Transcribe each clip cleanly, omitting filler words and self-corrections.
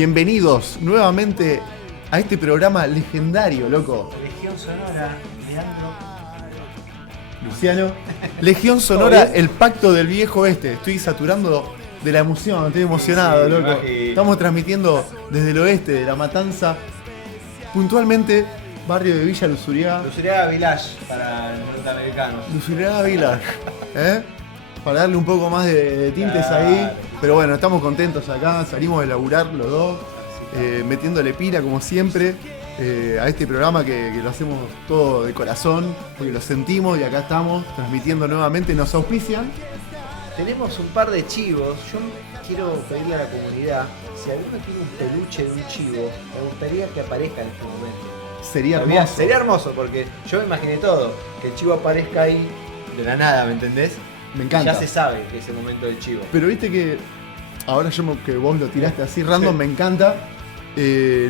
Bienvenidos nuevamente a este programa legendario, loco. Legión Sonora, Leandro. Luciano. Legión Sonora, el pacto del viejo oeste. Estoy saturando de la emoción, estoy emocionado, Sí, loco. imagino. Estamos transmitiendo desde el oeste de La Matanza, puntualmente, barrio de Villa Luzuriaga. Luzuriaga Village para los norteamericanos. Luzuriaga Village, ¿eh? Para darle un poco más de tintes Claro. ahí. Pero bueno, estamos contentos acá, salimos de laburar los dos, metiéndole pila como siempre a este programa que lo hacemos todo de corazón, porque lo sentimos y acá estamos transmitiendo nuevamente. Nos auspician. Tenemos un par de chivos. Yo quiero pedirle a la comunidad, si alguno tiene un peluche de un chivo, me gustaría que aparezca en este momento. Sería hermoso. Sería hermoso porque yo me imaginé todo, que el chivo aparezca ahí de la nada, ¿me entendés? Me encanta. Ya se sabe que es el momento del chivo. Pero viste que ahora que vos lo tiraste así random, sí. Me encanta.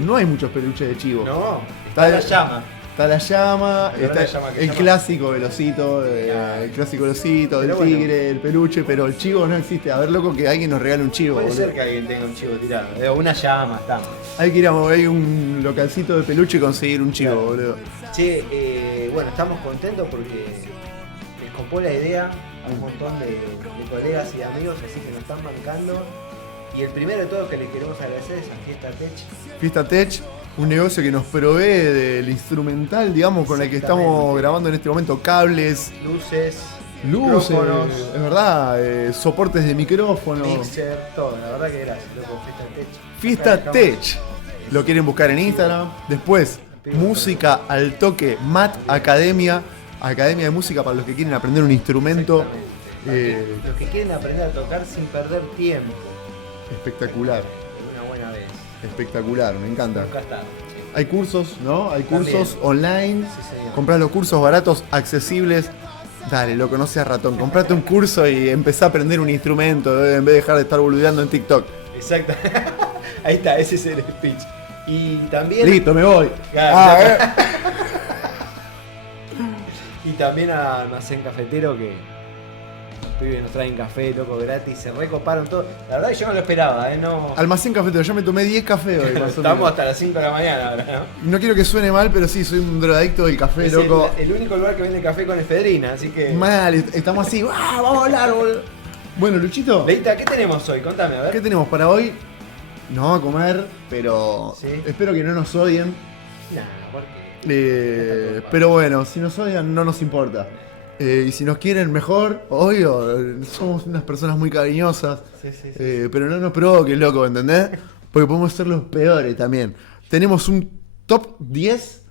No hay muchos peluches de chivo. No, está la llama. Está la llama, Pero está la llama que el llama. clásico, el osito, el clásico el osito, el Pero tigre, bueno. el peluche, pero el chivo no existe. A ver, loco, que alguien nos regale un chivo. Puede boludo. ser que alguien tenga un chivo tirado. O una llama, está. Hay que ir a un localcito de peluche y conseguir un chivo, Claro. boludo. Che, bueno, estamos contentos porque les copó la idea a un montón de colegas y de amigos, así que nos están bancando. Y el primero de todos que les queremos agradecer es a Fiesta Tech. Fiesta Tech, un negocio que nos provee del instrumental, digamos, con el que estamos Exactamente. grabando en este momento, cables, Luces, luces, micrófonos, es verdad, soportes de micrófono. mixer, todo. La verdad que gracias, loco, Fiesta Tech. Fiesta Acá Tech. dejamos- Lo quieren buscar en Instagram. Después, música al toque, Mat Academia. Academia de música para los que quieren aprender un instrumento. Exactamente. Los que quieren aprender a tocar sin perder tiempo. Espectacular, De una buena vez. espectacular, me encanta. Nunca está. Hay cursos, ¿no? Hay cursos También. online. Sí, señor. Comprás los cursos baratos, accesibles. Dale, loco, no seas ratón. Comprate un curso y empezá a aprender un instrumento en vez de dejar de estar boludeando en TikTok. Exacto. Ahí está, ese es el speech. Y también. Listo, me voy. Claro, Y también a Almacén Cafetero que los pibes nos traen café, loco, gratis, se recoparon todo. La verdad que yo no lo esperaba, No. Almacén cafetero, yo me tomé 10 cafés hoy, más o Estamos menos. hasta las 5 de la mañana ahora, ¿no? No quiero que suene mal, pero sí, soy un drogadicto del café, Es loco. el único lugar que vende café con efedrina, así que. Mal, estamos así, ¡ah, vamos a hablar, boludo! Bueno, Luchito, Leita, ¿qué tenemos hoy? Contame, a ver. ¿qué tenemos para hoy? Nos vamos a comer, pero Sí. espero que no nos odien. Nah, porque. Pero bueno, si nos odian no nos importa. Y si nos quieren mejor, obvio, somos unas personas muy cariñosas. Sí. Pero no nos provoquen, loco, ¿entendés? Porque podemos ser los peores también. Tenemos un top 10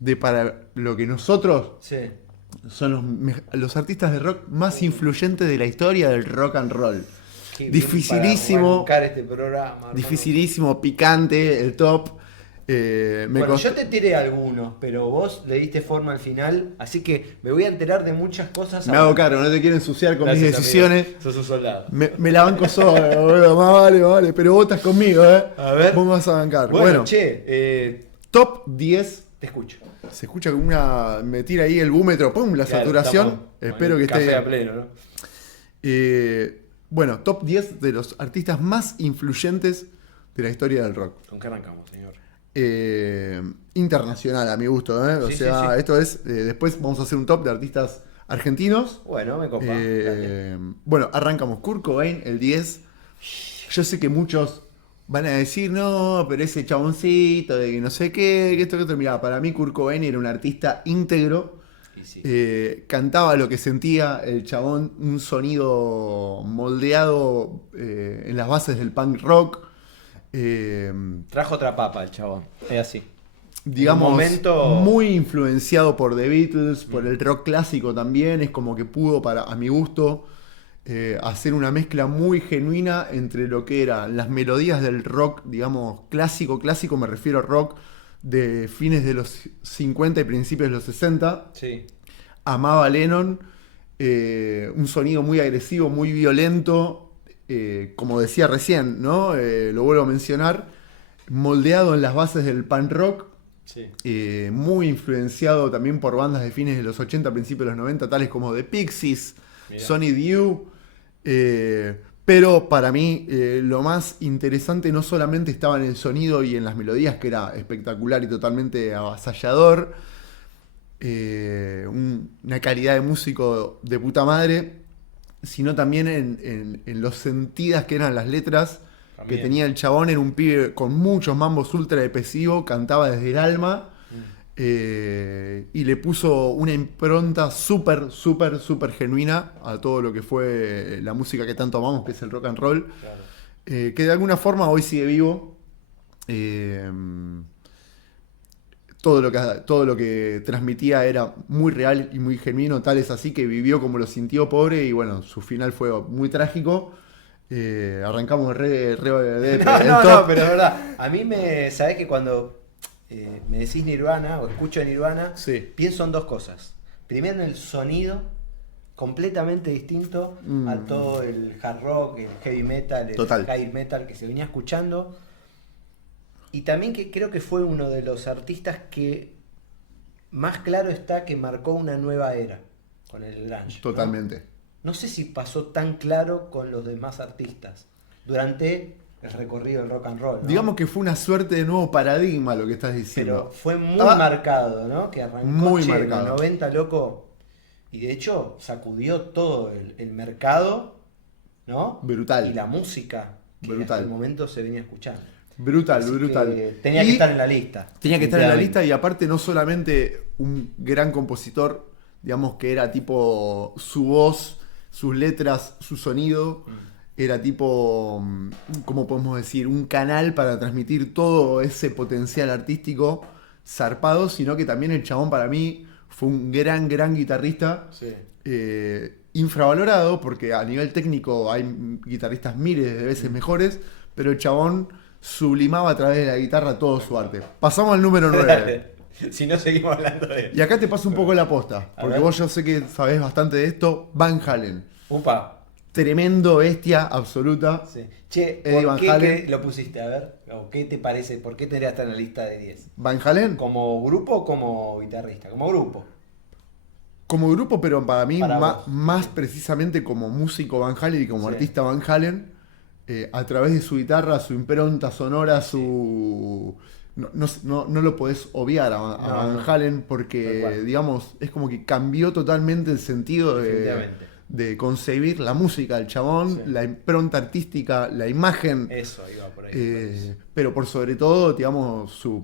de para lo que nosotros Sí. son los artistas de rock más influyentes de la historia del rock and roll. Qué bien Dificilísimo, para arrancar este programa, hermano. dificilísimo, picante, el top. Bueno, yo te tiré algunos, pero vos le diste forma al final, así que me voy a enterar de muchas cosas. Me hago cargo, no te quiero ensuciar con mis Gracias, decisiones. amigo. Sos un soldado. Me la banco solo, boludo. Más vale, pero vos estás conmigo, A ver. Vos me vas a bancar. Bueno, Bueno, che, top 10. te escucho. Se escucha como me tira ahí el búmetro, pum, la Claro, saturación. estamos Espero con que el café esté. a pleno, ¿no? Bueno, top 10 de los artistas más influyentes de la historia del rock. ¿Con qué arrancamos, señor? Internacional a mi gusto, O Sí, sea, sí, sí. esto es. Después vamos a hacer un top de artistas argentinos. Bueno, me copa. Dale. Bueno, arrancamos. Kurt Cobain, el 10. Yo sé que muchos van a decir, no, pero ese chaboncito de que no sé qué, que esto, que otro. Mirá, para mí Kurt Cobain era un artista íntegro. Y sí. Cantaba lo que sentía el chabón, un sonido moldeado en las bases del punk rock. Trajo otra papa el chabón. Es así. Digamos, Un momento- muy influenciado por The Beatles, por el rock clásico también. Es como que pudo, a mi gusto, hacer una mezcla muy genuina entre lo que eran las melodías del rock, digamos, clásico, me refiero a rock de fines de los 50 y principios de los 60. Sí. Amaba a Lennon, un sonido muy agresivo, muy violento, como decía recién, ¿no? Lo vuelvo a mencionar, moldeado en las bases del punk rock. Sí. Muy influenciado también por bandas de fines de los 80, principios de los 90, tales como The Pixies, Mirá. Sonic Youth, Pero para mí lo más interesante no solamente estaba en el sonido y en las melodías, que era espectacular y totalmente avasallador, una calidad de músico de puta madre, sino también en los sentidas que eran las letras También. que tenía el chabón. Era un pibe con muchos mambos ultra depresivos, cantaba desde el alma. Y le puso una impronta súper, súper, súper genuina a todo lo que fue la música que tanto amamos, que es el rock and roll. Claro. Que de alguna forma hoy sigue vivo. Todo lo que transmitía era muy real y muy genuino, tal es así que vivió como lo sintió, pobre, y bueno, su final fue muy trágico. Arrancamos No, pero es verdad. A mí sabés que cuando me decís Nirvana o escucho Nirvana, Sí. pienso en dos cosas. Primero, en el sonido completamente distinto a todo el hard rock, el heavy metal, el Total. high metal que se venía escuchando. Y también que creo que fue uno de los artistas que más claro está que marcó una nueva era con el grunge. Totalmente. No sé si pasó tan claro con los demás artistas durante el recorrido del rock and roll, ¿no? Digamos que fue una suerte de nuevo paradigma lo que estás diciendo. Pero fue muy marcado, ¿no? Que arrancó Muy en marcado. los 90, loco. Y de hecho sacudió todo el mercado, ¿no? Brutal. Y la música que Brutal. hasta el momento se venía escuchando. Brutal, Así brutal. que tenía Y que estar en la lista. Tenía que estar en la definitivamente. lista, y aparte no solamente un gran compositor, digamos que era tipo su voz, sus letras, su sonido, era tipo, ¿cómo podemos decir? Un canal para transmitir todo ese potencial artístico zarpado, sino que también el chabón para mí fue un gran, gran guitarrista. Sí. Infravalorado, porque a nivel técnico hay guitarristas miles de veces mejores, pero el chabón sublimaba a través de la guitarra todo su arte. Pasamos al número 9. Dale. Si no seguimos hablando de... Y acá te paso un poco la posta, A porque ver. vos yo sé que sabés bastante de esto. Van Halen. Upa. Tremendo bestia absoluta. Sí. Che, Eddie ¿por Van qué Halen. lo pusiste? A ver, ¿o qué te parece? ¿Por qué tendría que estar en la lista de 10? Van Halen ¿Como grupo o como guitarrista? Como grupo. como grupo, pero para mí Para vos. más precisamente como músico Van Halen y como Sí. artista Van Halen, a través de su guitarra, su impronta sonora, su... No lo podés obviar a No, Van no. Halen, Tal porque, cual. digamos, es como que cambió totalmente el sentido Definitivamente. de concebir la música del chabón, Sí. la impronta artística, la imagen, Eso iba por ahí. pero por sobre todo, digamos, su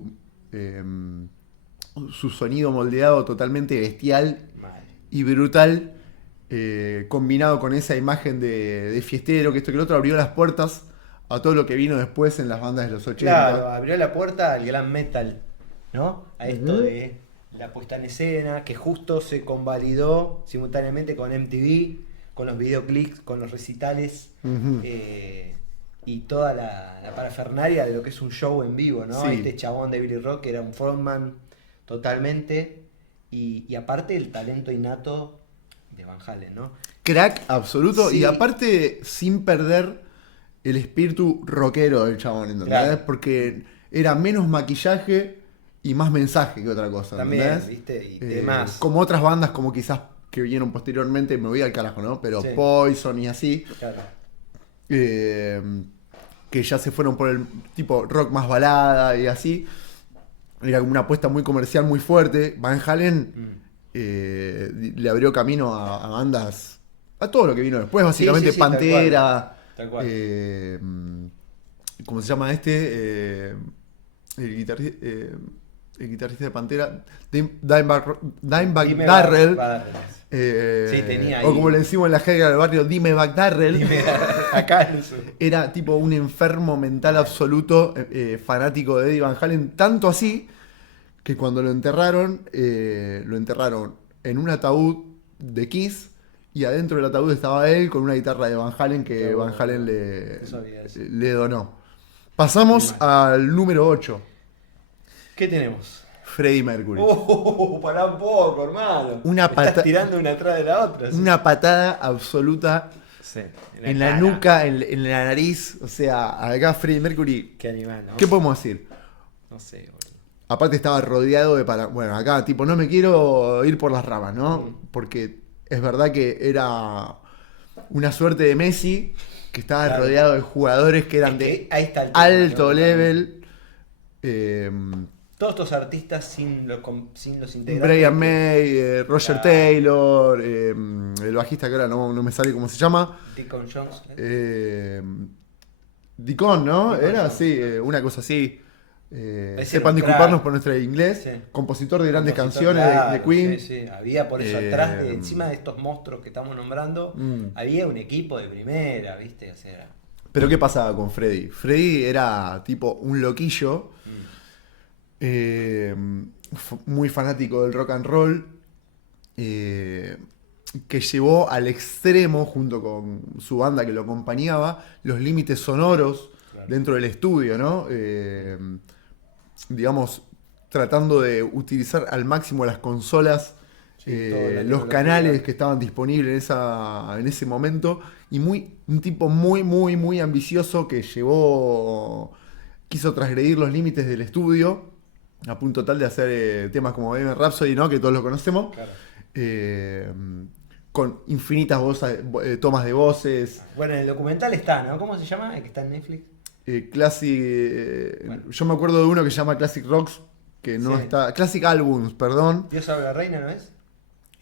sonido moldeado totalmente bestial Mal. y brutal, combinado con esa imagen de fiestero, que esto que el otro, abrió las puertas a todo lo que vino después en las bandas de los 80. Claro, abrió la puerta al glam metal, ¿no? A esto Ujú. de la puesta en escena, que justo se convalidó simultáneamente con MTV, con los videoclips, con los recitales, Ujú. y toda la parafernalia de lo que es un show en vivo, ¿no? Sí. Este chabón de Billy Rock que era un frontman totalmente, y aparte el talento innato de Van Halen, ¿no? Crack absoluto, Sí. y aparte sin perder el espíritu rockero del chabón, ¿entendés? Claro. Porque era menos maquillaje y más mensaje que otra cosa, También, ¿entendés? ¿viste? Y demás. Como otras bandas, como quizás que vinieron posteriormente, me voy al carajo, ¿no? Pero Sí. Poison y así, Claro. que ya se fueron por el tipo rock más balada y así. Era como una apuesta muy comercial, muy fuerte. Van Halen le abrió camino a bandas, a todo lo que vino después, básicamente sí, tal Pantera, Tal cual. ¿cómo se llama este? El guitarrista de Pantera, Dimebag Dime Darrell. Darrell. Sí, tenía ahí. O como le decimos en la jerga del barrio, Dimebag Darrell. Dime, acá en su... Era tipo un enfermo mental absoluto, fanático de Eddie Van Halen, tanto así que cuando lo enterraron en un ataúd de Kiss, y adentro del ataúd estaba él con una guitarra de Van Halen que Qué Van bueno. Halen Eso había eso. le donó. Pasamos al número 8, ¿Qué tenemos? Freddie Mercury. Pará un poco, hermano. Una Estás pata- tirando una atrás de la otra. ¿sí? Una patada absoluta Sí, en la cara. nuca, en la nariz. O sea, acá Freddie Mercury, Qué animal, ¿no? ¿qué podemos decir? No sé, boludo. Aparte estaba rodeado de Bueno, acá tipo no me quiero ir por las ramas, ¿no? Porque es verdad que era una suerte de Messi que estaba Claro. rodeado de jugadores que eran Es que de ahí está el tema, alto ¿no? level. Todos estos artistas sin los integrantes. Brian May, Roger Claro. Taylor, el bajista que ahora no me sale cómo se llama. Deacon Jones. Deacon, ¿no? Deacon Era Jones, así, claro. una cosa así. Ese Sepan era un disculparnos crack. por nuestro inglés. Sí. Compositor de grandes Compositor, canciones claro, de Queen. Sí, sí. Había por eso atrás, encima de estos monstruos que estamos nombrando, Mm. había un equipo de primera, ¿viste? O sea, Pero ¿qué pasaba con Freddy? Freddy era tipo un loquillo, muy fanático del rock and roll, que llevó al extremo, junto con su banda que lo acompañaba, los límites sonoros Claro. dentro del estudio, ¿no? Digamos, tratando de utilizar al máximo las consolas, Sí, toda la los tecnología. canales que estaban disponibles en ese momento, y un tipo muy ambicioso que quiso transgredir los límites del estudio, a punto tal de hacer temas como Bohemian Rhapsody, ¿no? Que todos lo conocemos, claro. con infinitas tomas de voces. Bueno, en el documental está, ¿no? ¿Cómo se llama? El que está en Netflix. Bueno. Yo me acuerdo de uno que se llama Classic Rocks, que no Sí. está. Classic Albums, perdón. Dios salve a la reina, ¿no es?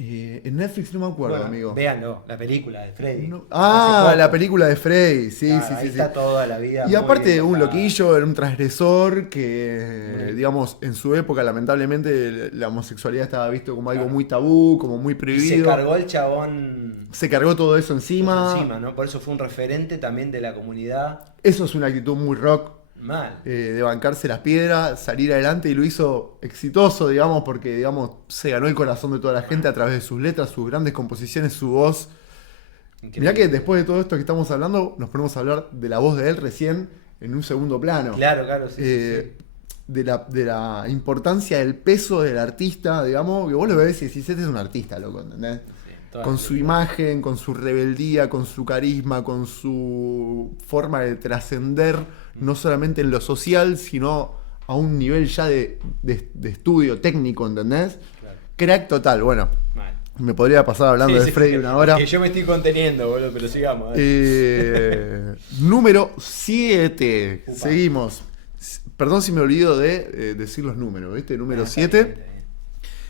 En Netflix no me acuerdo, Bueno, amigo. véanlo, la película de Freddy. No- Hace poco. la película de Freddy, sí, Claro, sí, ahí sí. está Sí. toda la vida. Y muy aparte bien un contada. loquillo, era un transgresor que, Muy- digamos, en su época lamentablemente la homosexualidad estaba visto como algo Claro. muy tabú, como muy Y se prohibido. cargó el chabón Se cargó todo eso encima. encima, ¿no? Por eso fue un referente también de la comunidad. Eso es una actitud muy rock, Mal. de bancarse las piedras, salir adelante, y lo hizo exitoso, digamos, porque, digamos, se ganó el corazón de toda la gente a través de sus letras, sus grandes composiciones, su voz. Increíble. Mirá que después de todo esto que estamos hablando, nos ponemos a hablar de la voz de él recién en un segundo plano. Claro, claro, sí, Eh, sí. de la importancia del peso del artista, digamos, que vos lo ves y decís, este es un artista, loco, ¿entendés? Sí, toda Con la su película. imagen, con su rebeldía, con su carisma, con su forma de trascender, no solamente en lo social, sino a un nivel ya de estudio técnico, ¿entendés? Claro. Crack total, bueno, Mal. me podría pasar hablando Sí, de sí, Freddy sí. una hora. Que yo me estoy conteniendo, boludo, pero sigamos. dale. Número 7. Upa. Seguimos. Perdón si me olvido de decir los números, ¿viste? Número Ah, está 7. bien, está bien.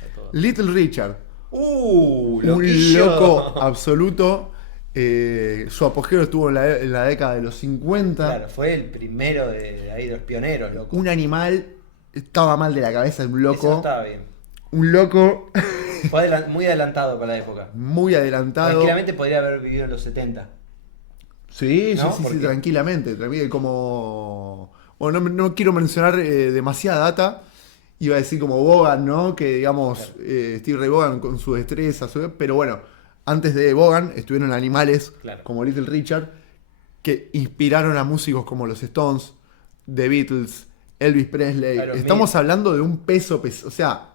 Está todo. Little Richard. Un Loquillo. loco absoluto. Su apogeo estuvo en la década de los 50. Claro, fue el primero de ahí, de los pioneros, loco. Un animal. Estaba mal de la cabeza, un Eso no loco. estaba bien. Un loco Fue muy adelantado para la época. muy adelantado. Tranquilamente podría haber vivido en los 70. Sí, ¿No? sí, Porque- tranquilamente. Como. Bueno, no quiero mencionar demasiada data. Iba a decir como Bogan, ¿no? Que digamos, Steve Ray Vaughan con su destreza, pero bueno, antes de Vaughan estuvieron animales Claro. como Little Richard que inspiraron a músicos como los Stones, The Beatles, Elvis Presley. Aerosmith. Estamos hablando de un peso, o sea,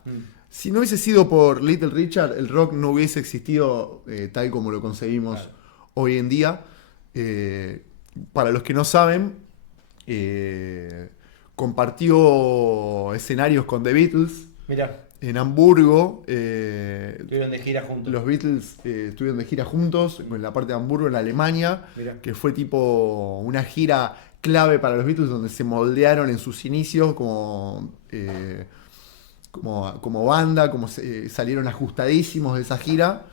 si no hubiese sido por Little Richard, el rock no hubiese existido tal como lo concebimos Claro. hoy en día. Para los que no saben, compartió escenarios con The Beatles Mirá, en Hamburgo. estuvieron de gira juntos. Los Beatles estuvieron de gira juntos en la parte de Hamburgo, en Alemania, Mirá. que fue tipo una gira clave para los Beatles, donde se moldearon en sus inicios como banda, salieron ajustadísimos de esa gira.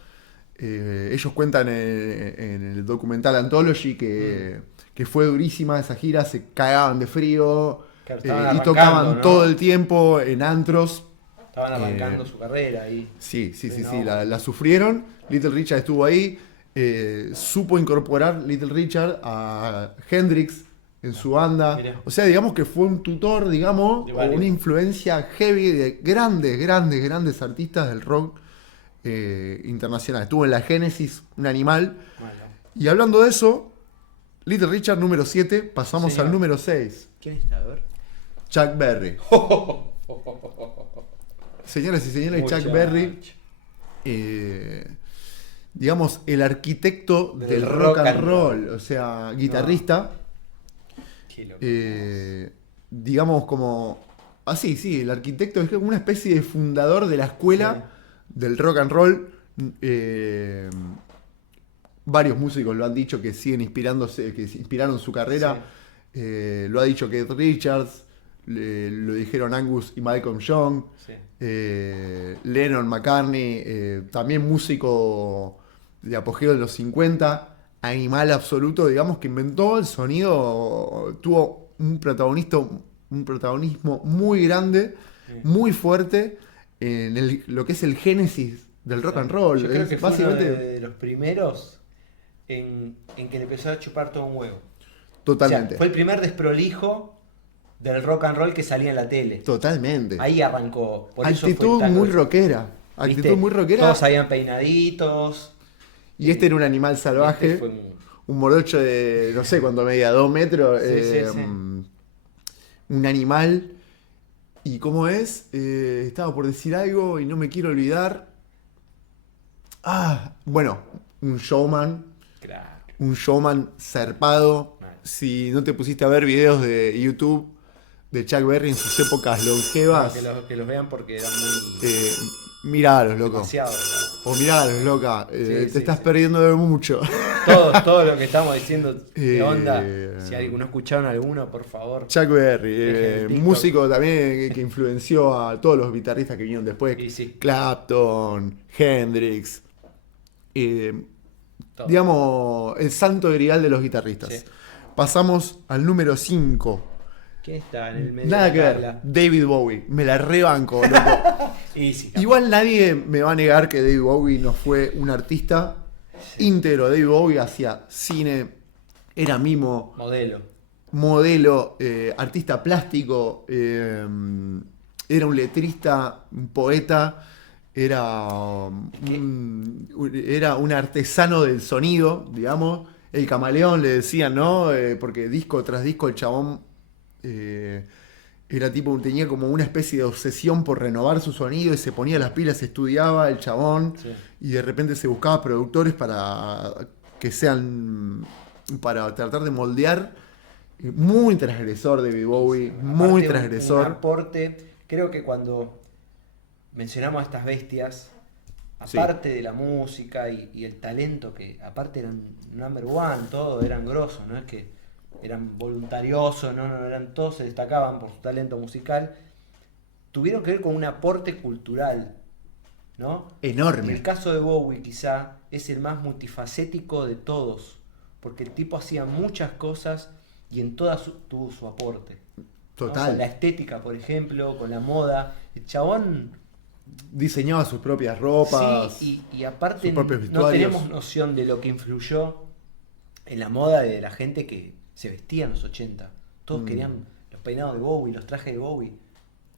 Ellos cuentan en el documental Anthology que fue durísima esa gira, se cagaban de frío, Claro, y estaban arrancando, tocaban ¿no? todo el tiempo en antros. Estaban arrancando su carrera ahí. Sí, no. la sufrieron. Little Richard estuvo ahí. Supo incorporar Little Richard a Hendrix en su banda. Mirá. O sea, digamos que fue un tutor, digamos, De o varios. una influencia heavy de grandes artistas del rock internacional. Estuvo en la Génesis, un animal. Bueno. Y hablando de eso, Little Richard número 7, pasamos Señor. al número 6. ¿Quién está? A ver. Chuck Berry. Señoras y señores, Chuck Muchacho. Berry, digamos, el arquitecto del rock rock and and roll, o sea, guitarrista, Qué loco. digamos como, así, sí, el arquitecto es como una especie de fundador de la escuela del rock and roll, varios músicos lo han dicho que siguen inspirándose, que inspiraron su carrera. Lo ha dicho Keith Richards, lo dijeron Angus y Malcolm Young, Sí. Lennon, McCartney, también músico de apogeo de los 50, animal absoluto, digamos, que inventó el sonido, tuvo un protagonismo muy grande, muy fuerte en lo que es el génesis del rock and roll. Yo creo que fue básicamente, uno de los primeros en que le empezó a chupar todo un huevo. totalmente. O sea, fue el primer desprolijo del rock and roll que salía en la tele. Totalmente. Ahí arrancó. Por eso Actitud fue tan- muy rockera. ¿Viste? Actitud muy rockera. Todos salían peinaditos. Y este era un animal salvaje. Este fue un- Un morocho de, no sé cuánto medía, 2 metros. Sí. Un animal. ¿Y cómo es? Estaba por decir algo y no me quiero olvidar. Bueno, un showman. Claro. Un showman zarpado. Mal. Si no te pusiste a ver videos de YouTube de Chuck Berry en sus épocas longevas, Que los vean porque eran muy miralos, loco. demasiado. O miralos, loca. Te Sí, estás sí. perdiendo de mucho. Todo lo que estamos diciendo de onda. Si no escucharon alguno, por favor. Chuck Berry, Dejen el TikTok. músico también que influenció a todos los guitarristas que vinieron después. Y sí. Clapton, Hendrix. Todo. Digamos, el santo grial de los guitarristas. Sí. Pasamos al número 5. ¿Quién está en el medio Nada de que la ver. tabla? David Bowie. Me la rebanco, loco. Y sí, Igual nadie me va a negar que David Bowie no fue un artista íntegro. David Bowie hacía cine, era mimo, modelo, artista plástico, era un letrista, un poeta, era un artesano del sonido, digamos. El camaleón le decían, ¿no? Porque disco tras disco el chabón era tipo, tenía como una especie de obsesión por renovar su sonido y se ponía las pilas, estudiaba el chabón y de repente se buscaba productores para que sean, para tratar de moldear. Muy transgresor David Bowie, muy transgresor. Un aporte, creo que cuando mencionamos a estas bestias, aparte de la música y el talento, que aparte eran number one, todos eran grosos, no es que eran voluntariosos, no eran, todos se destacaban por su talento musical, tuvieron que ver con un aporte cultural, ¿no? Enorme. En el caso de Bowie quizá es el más multifacético de todos, porque el tipo hacía muchas cosas y en todas tuvo su aporte. Total. ¿No? Con la estética, por ejemplo, con la moda. El chabón diseñaba sus propias ropas. Sí, y aparte sus propios no vestuarios. tenemos noción de lo que influyó en la moda de la gente que se vestía en los 80. Todos querían los peinados de Bowie, los trajes de Bowie.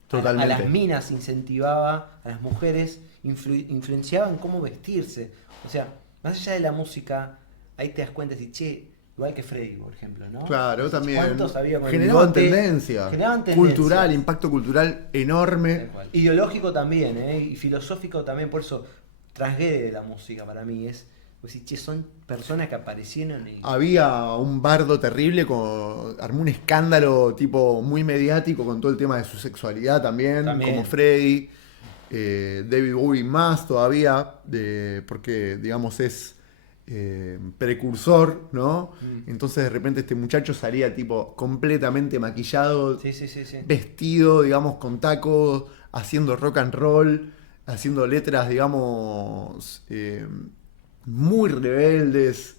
Totalmente. A las minas incentivaba, a las mujeres influenciaban cómo vestirse. O sea, más allá de la música, ahí te das cuenta de che, igual que Freddy, por ejemplo, ¿no? Claro, también. ¿Cuántos había con el Generaban bigote? tendencia. Generaban tendencia. Cultural, impacto cultural enorme. Tal cual. Ideológico también, y filosófico también, por eso trasgrede la música para mí es, pues che, son personas que aparecieron y Había un bardo terrible, armó un escándalo tipo muy mediático con todo el tema de su sexualidad también. Como Freddy. David Bowie más todavía, porque digamos es precursor, ¿no? Entonces de repente este muchacho salía tipo completamente maquillado, sí. vestido, digamos, con tacos, haciendo rock and roll, haciendo letras, digamos, muy rebeldes,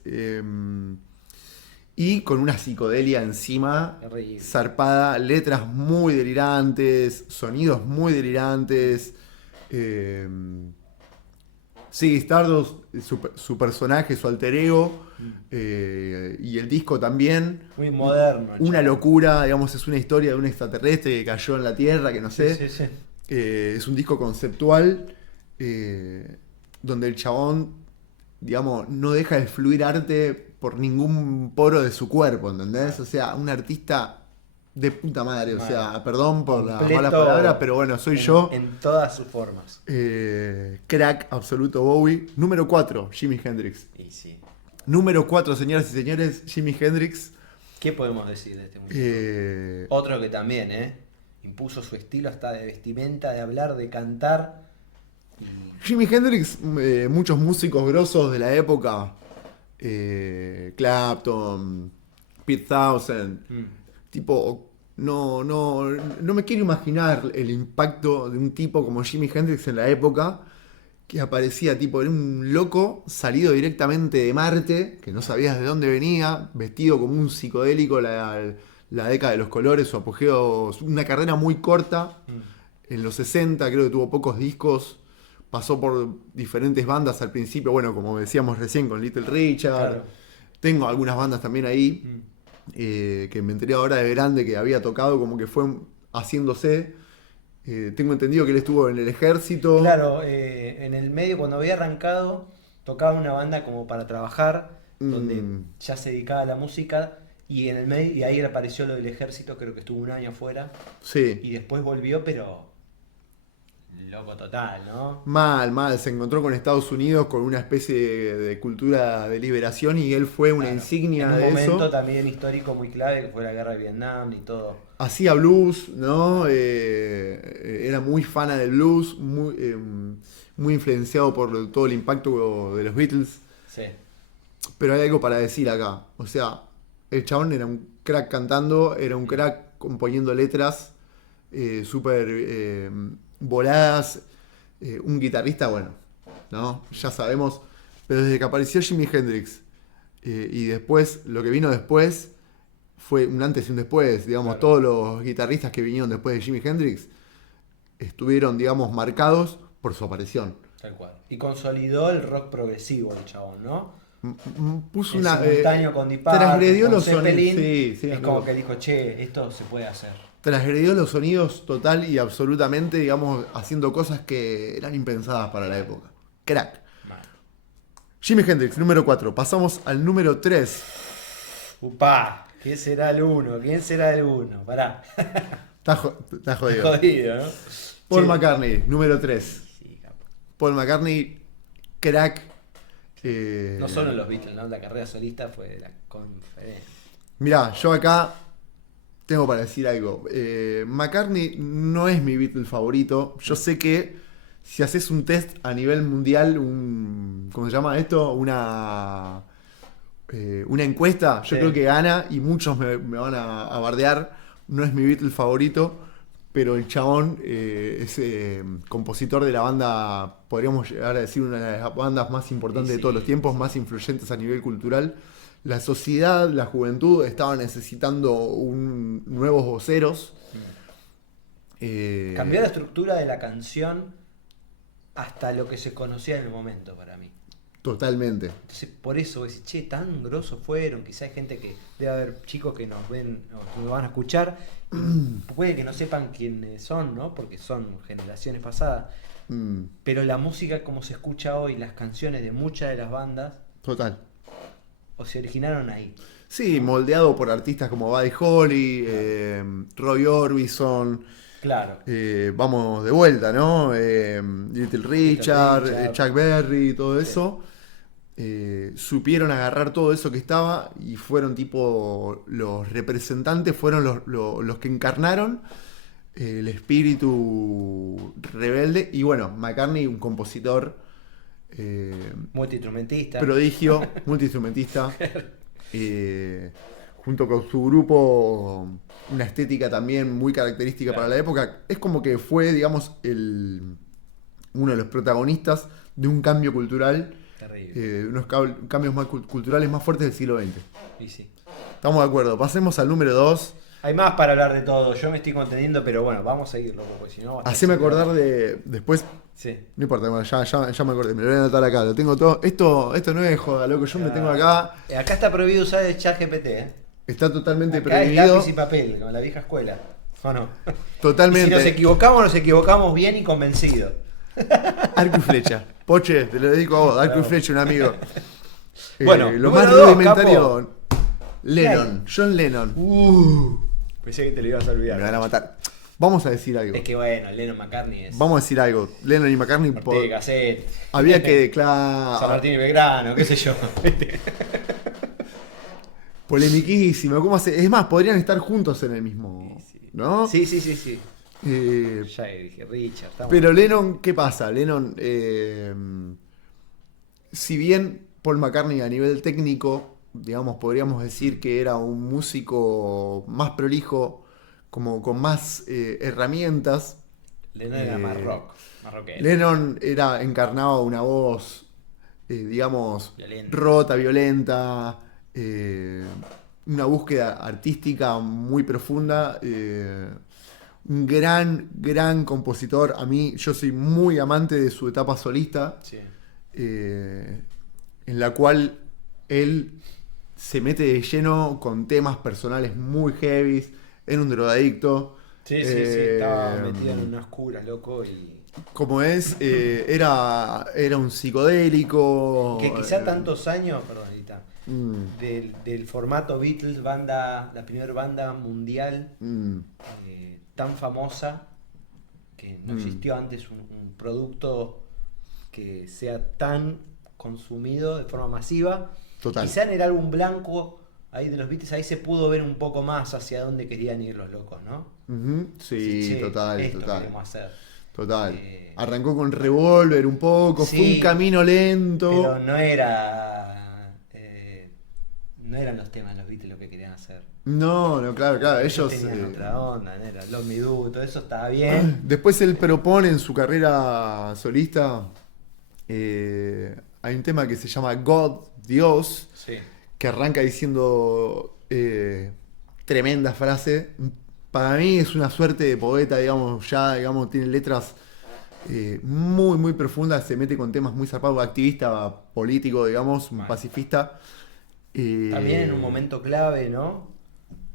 y con una psicodelia encima zarpada, letras muy delirantes, sonidos muy delirantes. Sí, Stardust, su personaje, su alter ego, y el disco también. Muy moderno. Una locura, digamos, es una historia de un extraterrestre que cayó en la Tierra, que no sé. Sí. Es un disco conceptual, donde el chabón, digamos, no deja de fluir arte por ningún poro de su cuerpo, ¿entendés? O sea, un artista de puta madre, o sea, perdón por las malas palabras, pero bueno, soy yo. En todas sus formas. Crack absoluto Bowie. Número 4, Jimi Hendrix. Y sí. Número 4, señoras y señores, Jimi Hendrix. ¿Qué podemos decir de este muchacho? Otro que también, impuso su estilo hasta de vestimenta, de hablar, de cantar. Jimi Hendrix, muchos músicos grosos de la época Clapton, Pete Townshend. Tipo, no me quiero imaginar el impacto de un tipo como Jimi Hendrix en la época, que aparecía tipo, era un loco salido directamente de Marte, que no sabías de dónde venía, vestido como un psicodélico, la década de los colores, su apogeo, una carrera muy corta, en los 60 creo que tuvo pocos discos, pasó por diferentes bandas al principio, bueno, como decíamos recién con Little Richard, Claro. tengo algunas bandas también ahí, que me enteré ahora de grande que había tocado, como que fue haciéndose. Tengo entendido que él estuvo en el ejército. Claro, en el medio, cuando había arrancado, tocaba una banda como para trabajar, donde ya se dedicaba a la música, y en el medio, y ahí apareció lo del ejército, creo que estuvo un año afuera, Sí. y después volvió, pero loco total, ¿no? Mal, se encontró con Estados Unidos con una especie de cultura de liberación y él fue una Claro. insignia En un de momento eso. también histórico muy clave, que fue la guerra de Vietnam y todo. Hacía blues, ¿no? Era muy fana del blues, muy influenciado por todo el impacto de los Beatles. Sí, Pero hay algo para decir acá. O sea, el chabón era un crack cantando, era un crack componiendo letras súper voladas. Un guitarrista, bueno, ¿no? Ya sabemos. Pero desde que apareció Jimi Hendrix y después, lo que vino después, fue un antes y un después. Digamos, Claro. todos los guitarristas que vinieron después de Jimi Hendrix estuvieron, digamos, marcados por su aparición. tal cual. Y consolidó el rock progresivo el chabón, ¿no? Puso En una. simultáneo con Deep Purple, Transgredió con los sonidos. Zeppelin, Sí, es como que dijo, che, esto se puede hacer. Transgredió los sonidos total y absolutamente, digamos, haciendo cosas que eran impensadas para la época. Crack. Mal. Jimi Hendrix, número 4. Pasamos al número 3. Upá, ¿quién será el uno? ¿Quién será el uno? Pará. Está jodido. Jodido, ¿no? Paul Sí. McCartney, número 3. Sí, capo. Paul McCartney, crack. No solo los Beatles, ¿no? La carrera solista fue de la conferencia. Mirá, yo acá tengo para decir algo. McCartney no es mi Beatle favorito. Yo sé que si haces un test a nivel mundial, ¿cómo se llama esto? Una encuesta, yo Sí. creo que gana y muchos me van a bardear. No es mi Beatle favorito, pero el chabón es compositor de la banda, podríamos llegar a decir, una de las bandas más importantes Sí, de todos los tiempos, más influyentes a nivel cultural. La sociedad, la juventud estaba necesitando nuevos voceros. Cambió la estructura de la canción hasta lo que se conocía en el momento para mí. Totalmente. Entonces, por eso vos decís, che, tan grosos fueron. Quizá hay gente que debe haber chicos que nos ven o que nos van a escuchar. Y puede que no sepan quiénes son, ¿no? Porque son generaciones pasadas. Pero la música, como se escucha hoy, las canciones de muchas de las bandas, Total. o se originaron ahí. Sí, moldeado por artistas como Buddy Holly, Roy Orbison. Claro. Vamos de vuelta, ¿no? Little Richard, Chuck Berry, todo eso. Supieron agarrar todo eso que estaba y fueron tipo los representantes, fueron los que encarnaron el espíritu rebelde. Y bueno, McCartney, un compositor Multiinstrumentista. prodigio, multiinstrumentista, junto con su grupo, una estética también muy característica Claro. para la época. Es como que fue, digamos, uno de los protagonistas de un cambio cultural, Terrible. unos cambios más culturales más fuertes del siglo XX. Y sí. Estamos de acuerdo. Pasemos al número 2. Hay más para hablar de todo. Yo me estoy conteniendo, pero bueno, vamos a seguirlo, porque si no. Haceme acordar de. Después. Sí. No importa, bueno, ya me acordé. Me lo voy a anotar acá. Lo tengo todo. Esto no es joda, loco. Yo me tengo acá. Acá está prohibido usar el chat GPT, ¿eh? Está totalmente Acá es prohibido. lápiz y papel, como la vieja escuela. ¿O no? Totalmente. Y si nos equivocamos bien y convencidos. Arco y flecha. Poche, te lo dedico a vos. Arco y Bravo. flecha, un amigo. Bueno, lo número más dos, rudimentario. Lennon. John Lennon. Pensé que te lo ibas a olvidar. Me van a matar. Vamos a decir algo. Es que bueno, Lennon McCartney es. Vamos a decir algo. Lennon y McCartney. Ortega, Gasset. Había que San declarar. Martín y Belgrano, qué sé yo. Polemiquísimo. ¿Cómo hace? Es más, podrían estar juntos en el mismo. ¿No? Sí. Eh, Ya dije, Richard. Estamos... Pero Lennon, ¿qué pasa? Lennon, si bien Paul McCartney a nivel técnico, digamos, podríamos decir que era un músico más prolijo, como con más herramientas. Lennon era más rock, más rockero. Lennon encarnaba una voz, digamos, Violenta. rota, violenta, una búsqueda artística muy profunda. Un gran compositor. A mí, yo soy muy amante de su etapa solista, Sí. en la cual él se mete de lleno con temas personales muy heavies, era un drogadicto. Sí, estaba metido en unas curas, loco, y... Como es, era un psicodélico. Que quizá tantos años, perdón, ahorita, Mm, del formato Beatles, la primera banda mundial mm, tan famosa, que no existió antes un producto que sea tan consumido de forma masiva. Total. Quizá en el álbum blanco ahí de los Beatles, ahí se pudo ver un poco más hacia dónde querían ir los locos, ¿no? ujú, sí, Che, total, esto total. queremos hacer. Total. Eh, Arrancó con Revolver un poco, fue sí, un camino lento. Pero no era. No eran los temas de los Beatles lo que querían hacer. No, claro, ellos. tenían otra onda, ¿no? Era Love Me Do, todo eso estaba bien. Después él propone en su carrera solista. Hay un tema que se llama God, Dios, Sí. que arranca diciendo tremenda frase. Para mí es una suerte de poeta, digamos, ya digamos, tiene letras muy profundas, se mete con temas muy zarpados, activista, político, digamos, un Bueno. pacifista. También en un momento clave, ¿no?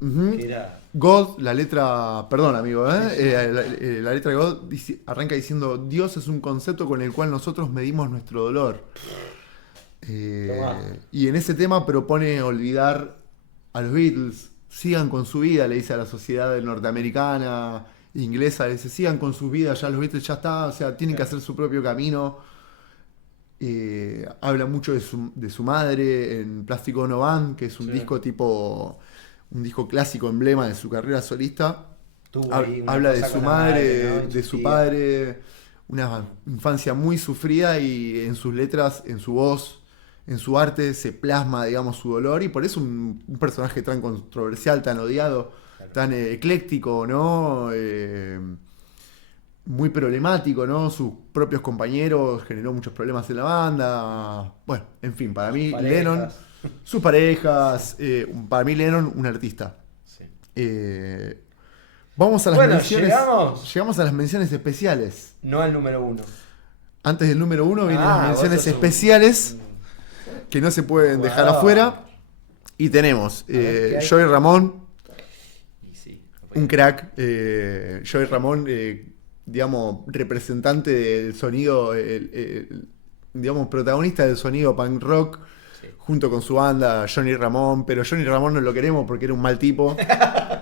Ujú. Que era. God, la letra, perdón amigo, Sí, sí. La letra de God arranca diciendo: Dios es un concepto con el cual nosotros medimos nuestro dolor. Tomá. Y en ese tema propone olvidar a los Beatles, sigan con su vida, le dice a la sociedad norteamericana, inglesa, le dice: sigan con su vida, ya los Beatles ya está, o sea, tienen que hacer su propio camino. Habla mucho de su madre en Plástico No Band, que es un Sí. disco tipo, un disco clásico emblema de su carrera solista. Tuvo ahí una Habla de cosa su con la madre, ¿no? de su tía. padre, una infancia muy sufrida, y en sus letras, en su voz, en su arte se plasma, digamos, su dolor, y por eso un personaje tan controversial, tan odiado, Claro. tan ecléctico, ¿no? Muy problemático, ¿no? Sus propios compañeros generó muchos problemas en la banda. Bueno, en fin, para mí Parejas. Lennon, sus parejas, para mí Lennon, un artista. Sí. Vamos a las Bueno, menciones. llegamos. Llegamos a las menciones especiales. No al número 1. Antes del número 1 vienen las vos menciones sos especiales que no se pueden dejar jugador. afuera. Y tenemos ver, ¿qué hay? Joey Ramón, Y sí. un crack. Joey Ramón, digamos, representante del sonido, digamos, protagonista del sonido punk rock, Sí. junto con su banda Johnny Ramón. Pero Johnny Ramón no lo queremos porque era un mal tipo.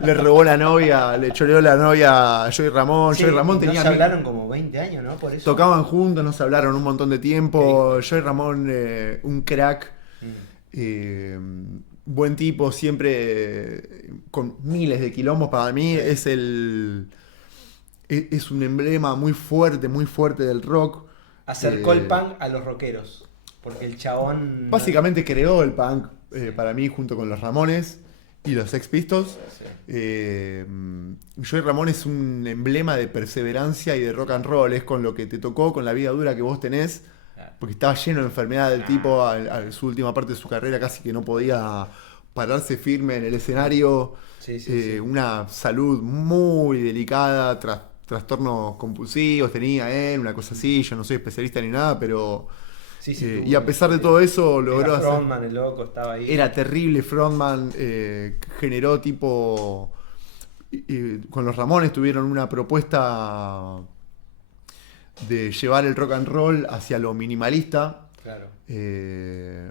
Le robó la novia, le choreó la novia a Joey Ramón. Sí, Joey Ramón no tenía se hablaron como 20 años, ¿no? Por eso. tocaban juntos, nos hablaron un montón de tiempo. Joey Ramón, un crack, buen tipo, siempre con miles de quilombos. Para mí Sí. es un emblema muy fuerte del rock. Acercó el Eh, punk a los rockeros. Porque el chabón. Básicamente creó el punk, Sí. para mí, junto con los Ramones y los Sex Pistols. Sí. Joey Ramón es un emblema de perseverancia y de rock and roll. Es con lo que te tocó, con la vida dura que vos tenés. Claro. Porque estaba lleno de enfermedad del tipo. A su última parte de su carrera casi que no podía pararse firme en el escenario. Sí, sí. Una salud muy delicada, trastornos compulsivos tenía él, una cosa así. Yo no soy especialista ni nada, pero... Sí, sí, y a pesar de todo eso logró era hacer... frontman, el loco, estaba ahí. Era terrible frontman, generó tipo... con los Ramones tuvieron una propuesta de llevar el rock and roll hacia lo minimalista. Claro.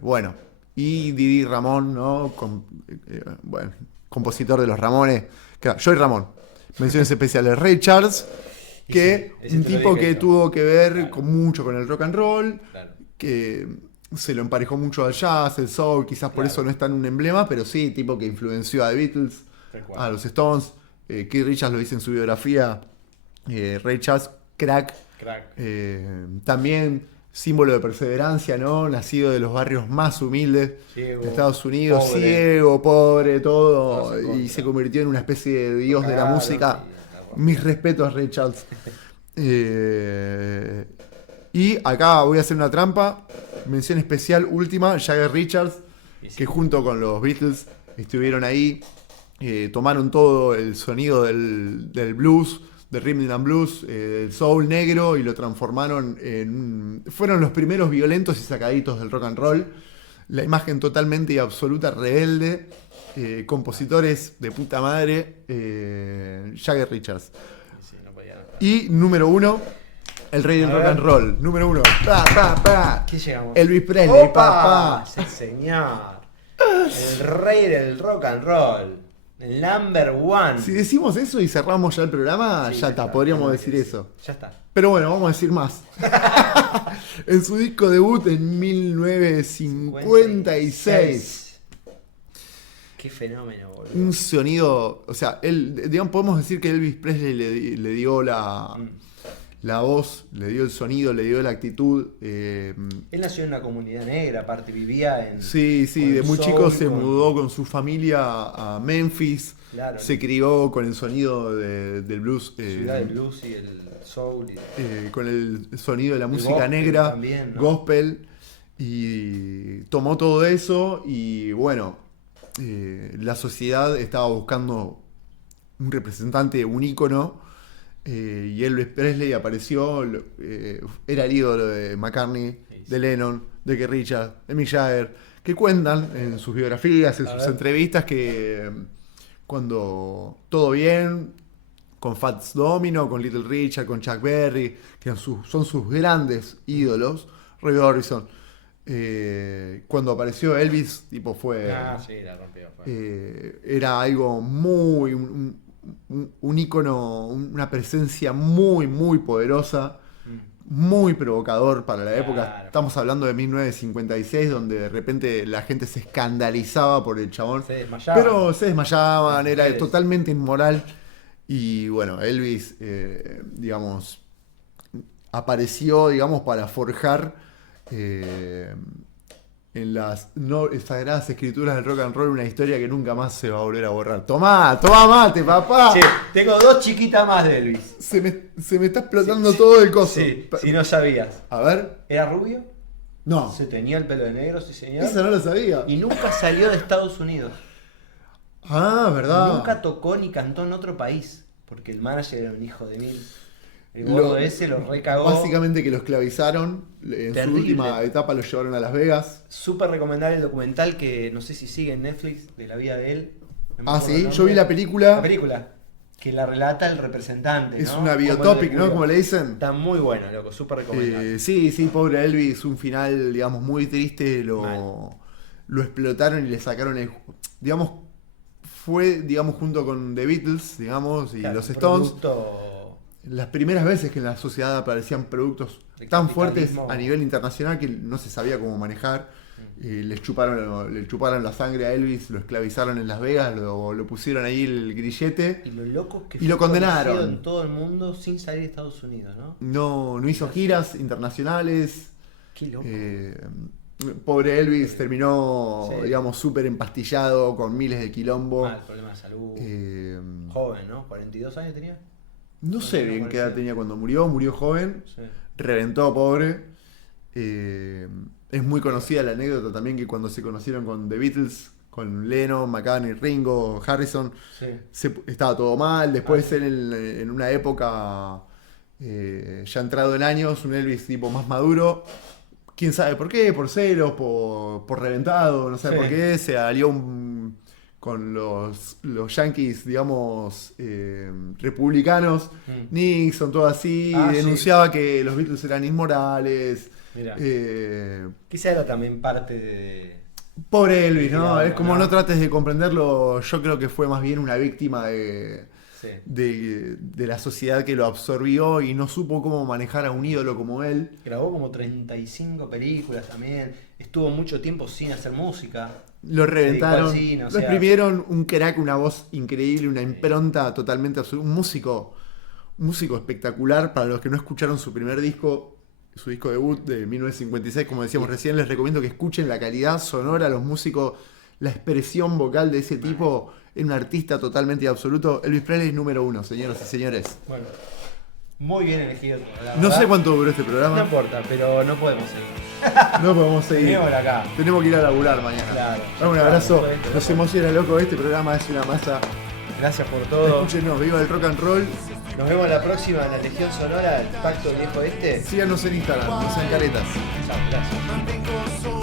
Bueno, y Didi Ramón, ¿no? Bueno, compositor de los Ramones. Claro, Joey Ramón. Menciones especiales. Ray Charles, Y que sí, ese un te lo tipo dije que yo. tuvo que ver Claro. mucho con el rock and roll, Claro. que se lo emparejó mucho al jazz, el soul, quizás por Claro. eso no es tan un emblema, pero sí, tipo que influenció a The Beatles, Tal cual. a los Stones. Keith Richards lo dice en su biografía. Ray Charles, crack. Crack. También símbolo de perseverancia, ¿no? Nacido de los barrios más humildes Ciego, de Estados Unidos, pobre. ciego, pobre, todo, Todos en y contra. se convirtió en una especie de dios de la Cagaron música. y- Mis respetos, Ray Charles. Y acá voy a hacer una trampa. Mención especial última, Jagger Richards, Y sí. que junto con los Beatles estuvieron ahí, tomaron todo el sonido del blues, del rhythm and blues, del soul negro, y lo transformaron en... Fueron los primeros violentos y sacaditos del rock and roll. La imagen totalmente y absoluta rebelde. Compositores de puta madre, Jagger Richards. Sí, no podía. Y número 1, el rey del A rock ver. and roll. Número 1. Pa, pa, pa. ¿Qué llegamos? Elvis Presley, ¡Opa! papá. Sí, señor. El rey del rock and roll. El number one. Si decimos eso y cerramos ya el programa, Sí, ya está, podríamos decir sí. eso. Ya está. Pero bueno, vamos a decir más. En su disco debut en 1956. Qué fenómeno, boludo. Un sonido, o sea, digamos, podemos decir que Elvis Presley le dio la voz, le dio el sonido, le dio la actitud. Él nació en una comunidad negra, aparte vivía en... Sí, con de el muy soul, chico se con- mudó con su familia a Memphis. Claro. Se crió con el sonido del blues. Ciudad del blues y el soul. Y... Con el sonido de la música gospel negra, también, ¿no? gospel, y tomó todo eso y bueno, la sociedad estaba buscando un representante, un ícono, y Elvis Presley apareció, era el ídolo de McCartney, de Lennon, de Keith Richards, de Mick Jagger, que cuentan en sus biografías, en A sus ver. entrevistas, que cuando todo bien, con Fats Domino, con Little Richard, con Chuck Berry, que son sus grandes ídolos, Roy Orbison. Cuando apareció Elvis, tipo fue... sí, la rompió. era algo muy... un ícono, una presencia muy, muy poderosa, muy provocador para la época. Claro. Estamos hablando de 1956, donde de repente la gente se escandalizaba por el chabón. Se desmayaban. Pero se desmayaban, Las era mujeres. totalmente inmoral. Y bueno, Elvis, digamos, apareció, digamos, para forjar en las sagradas escrituras del rock and roll una historia que nunca más se va a volver a borrar. Tomá mate, papá. Sí, tengo dos chiquitas más de Elvis. Se me está explotando todo el coso. Sí, si no sabías. A ver. ¿Era rubio? No, Se tenía el pelo de negro, sí señor. esa no lo sabía. Y nunca salió de Estados Unidos. Ah, verdad. Nunca tocó ni cantó en otro país. Porque el manager era un hijo de mil. El gordo ese lo recagó. Básicamente que lo esclavizaron. En su Terrible. última etapa lo llevaron a Las Vegas. Súper recomendable el documental que no sé si sigue en Netflix de la vida de él. No me Ah, acuerdo el sí, nombre. yo vi la película. La película. Que la relata el representante. Es ¿no? una Cómo biotopic, le ¿no? curó. Como le dicen. Está muy bueno, loco. Súper recomendable. Sí, pobre Elvis, un final, digamos, muy triste. Mal. Lo explotaron y le sacaron el. Digamos, fue, digamos, junto con The Beatles, digamos, y Claro, los un Stones. producto- Las primeras veces que en la sociedad aparecían productos De tan fuertes capitalismo. a nivel internacional que no se sabía cómo manejar. Le chuparon la sangre a Elvis, lo esclavizaron en Las Vegas, lo pusieron ahí el grillete. Y lo loco es que Y lo fue condenaron. conocido en todo el mundo sin salir de Estados Unidos, ¿no? No hizo giras internacionales. Qué loco. Pobre Elvis terminó, Sí. digamos, súper empastillado con miles de quilombo. Mal, problema de salud. Eh, Joven, ¿no? ¿42 años tenía? no sé no, bien qué edad parecido. tenía cuando murió joven. Sí. Reventó, pobre. Es muy conocida la anécdota también que cuando se conocieron con The Beatles, con Lennon, McCartney, Ringo, Harrison, Sí. estaba todo mal. Después en una época ya entrado en años, un Elvis tipo más maduro. Quién sabe por qué, por celos, por reventado, no sé Sí. por qué, se alió con los Yankees, digamos, republicanos. Nixon, todo así, Ah, sí. denunciaba que los Beatles eran inmorales. Mirá. Quizá Quizá era también parte de... Pobre Elvis, ¿no? Claro, Es como ¿no? no trates de comprenderlo, yo creo que fue más bien una víctima de la sociedad que lo absorbió y no supo cómo manejar a un ídolo como él. Grabó como 35 películas también. Estuvo mucho tiempo sin hacer música. Lo reventaron, dedicó al cine, o lo sea- exprimieron, un crack, una voz increíble, una impronta totalmente absoluta, un músico espectacular. Para los que no escucharon su primer disco, su disco debut de 1956, como decíamos recién. Les recomiendo que escuchen la calidad sonora, los músicos, la expresión vocal de ese tipo. Es un artista totalmente y absoluto. Elvis Presley es número 1, señoras y señores. Bueno, muy bien elegido. No sé cuánto duró este programa. No importa, pero no podemos seguir. No podemos seguir. Tenemos acá. Tenemos que ir a laburar mañana. Claro. Dame un abrazo. Claro, Nos emociona, loco. Este programa es una masa. Gracias por todo. Escúchenos, viva el rock and roll. Nos vemos la próxima en la Legión Sonora, el Pacto Viejo Este. Síganos en Instagram, no sean caretas. Chao, gracias.